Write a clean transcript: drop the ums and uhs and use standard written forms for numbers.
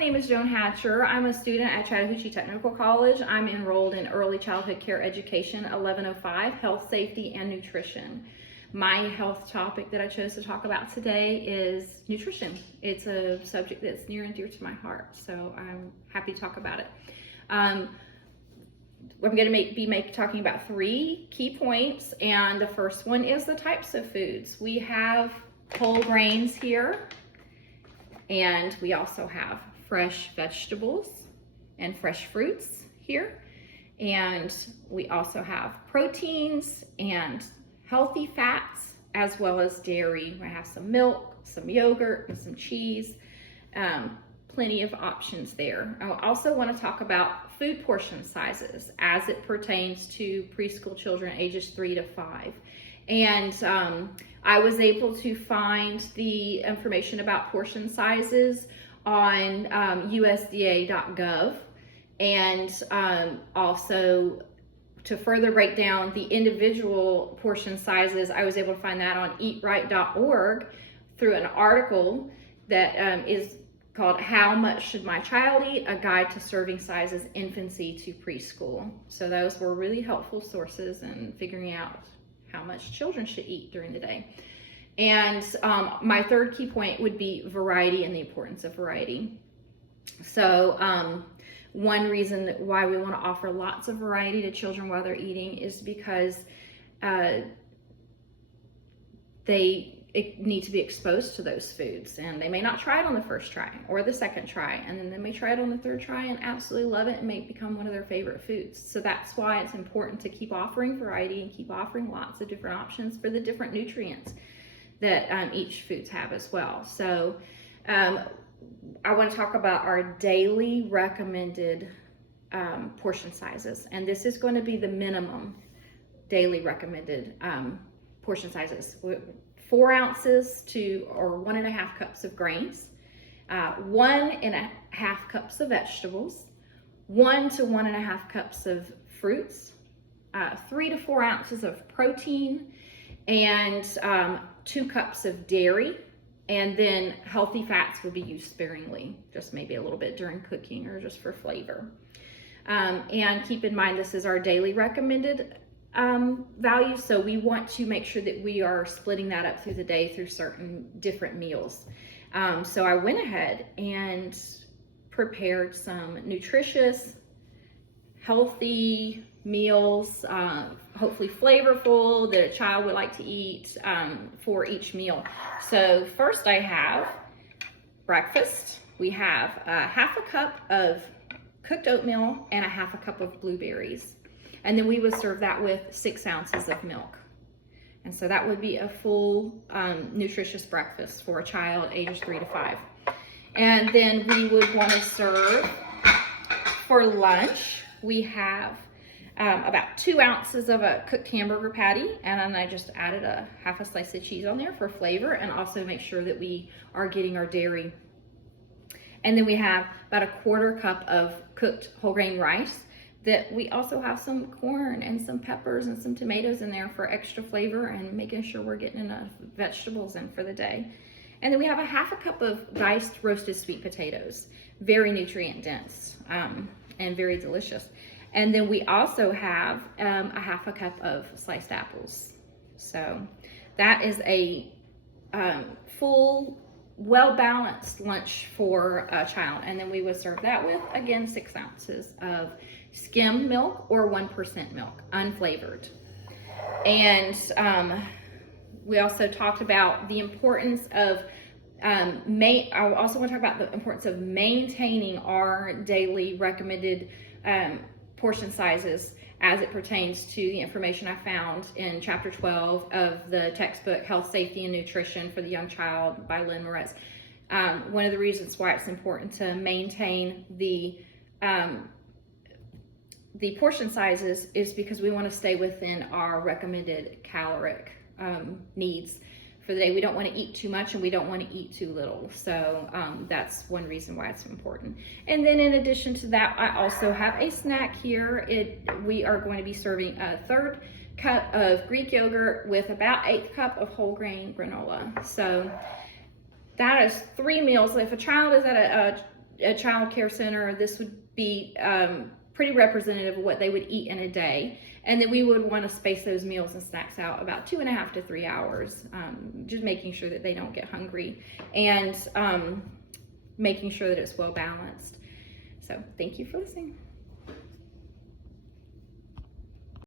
name is Joan Hatcher. I'm a student at Chattahoochee Technical College. I'm enrolled in Early Childhood Care Education 1105, Health, Safety, and Nutrition. My health topic that I chose to talk about today is nutrition. It's a subject that's near and dear to my heart, so I'm happy to talk about it. I'm going to be talking about 3 key points, and the first one is the types of foods. We have whole grains here, and we also have fresh vegetables and fresh fruits here, and we also have proteins and healthy fats, as well as dairy. We have some milk, some yogurt, and some cheese. Plenty of options there. I also want to talk about food portion sizes as it pertains to preschool children ages 3 to 5. And I was able to find the information about portion sizes on USDA.gov, and also to further break down the individual portion sizes, I was able to find that on eatright.org through an article that is called How Much Should My Child Eat? A Guide to Serving Sizes Infancy to Preschool. So those were really helpful sources in figuring out how much children should eat during the day. And my third key point would be variety and the importance of variety. So one reason why we want to offer lots of variety to children while they're eating is because they need to be exposed to those foods, and they may not try it on the first try or the second try, and then they may try it on the third try and absolutely love it and may become one of their favorite foods. So that's why it's important to keep offering variety and keep offering lots of different options for the different nutrients that each foods have as well. So I want to talk about our daily recommended portion sizes, and this is going to be the minimum daily recommended portion sizes. 4 ounces to or 1.5 cups of grains, 1.5 cups of vegetables, 1 to 1.5 cups of fruits, 3 to 4 ounces of protein, and 2 cups of dairy. And then healthy fats will be used sparingly, just maybe a little bit during cooking or just for flavor. And keep in mind, this is our daily recommended value, so we want to make sure that we are splitting that up through the day through certain different meals. So I went ahead and prepared some nutritious, healthy meals, hopefully flavorful, that a child would like to eat for each meal. So first I have breakfast. We have 1/2 cup of cooked oatmeal and 1/2 cup of blueberries. And then we would serve that with 6 ounces of milk. And so that would be a full nutritious breakfast for a child ages 3 to 5. And then we would want to serve for lunch. We have about 2 ounces of a cooked hamburger patty, and then I just added a 1/2 slice of cheese on there for flavor, and also make sure that we are getting our dairy. And then we have about 1/4 cup of cooked whole grain rice, that we also have some corn and some peppers and some tomatoes in there for extra flavor and making sure we're getting enough vegetables in for the day. And then we have 1/2 cup of diced roasted sweet potatoes, very nutrient dense and very delicious. And then we also have 1/2 cup of sliced apples. So that is a full, well-balanced lunch for a child. And then we would serve that with, again, 6 ounces of skim milk or 1% milk, unflavored. And we also talked about the importance of I also want to talk about the importance of maintaining our daily recommended portion sizes as it pertains to the information I found in chapter 12 of the textbook Health, Safety, and Nutrition for the Young Child by Lynn Moretz. One of the reasons why it's important to maintain the portion sizes is because we want to stay within our recommended caloric needs for the day. We don't want to eat too much and we don't want to eat too little. So that's one reason why it's important. And then in addition to that, I also have a snack here. We are going to be serving a 1/3 cup of Greek yogurt with about 1/8 cup of whole grain granola. So that is 3 meals. If a child is at a child care center, this would be pretty representative of what they would eat in a day. And then we would want to space those meals and snacks out about 2.5 to 3 hours, just making sure that they don't get hungry, and making sure that it's well balanced. So thank you for listening.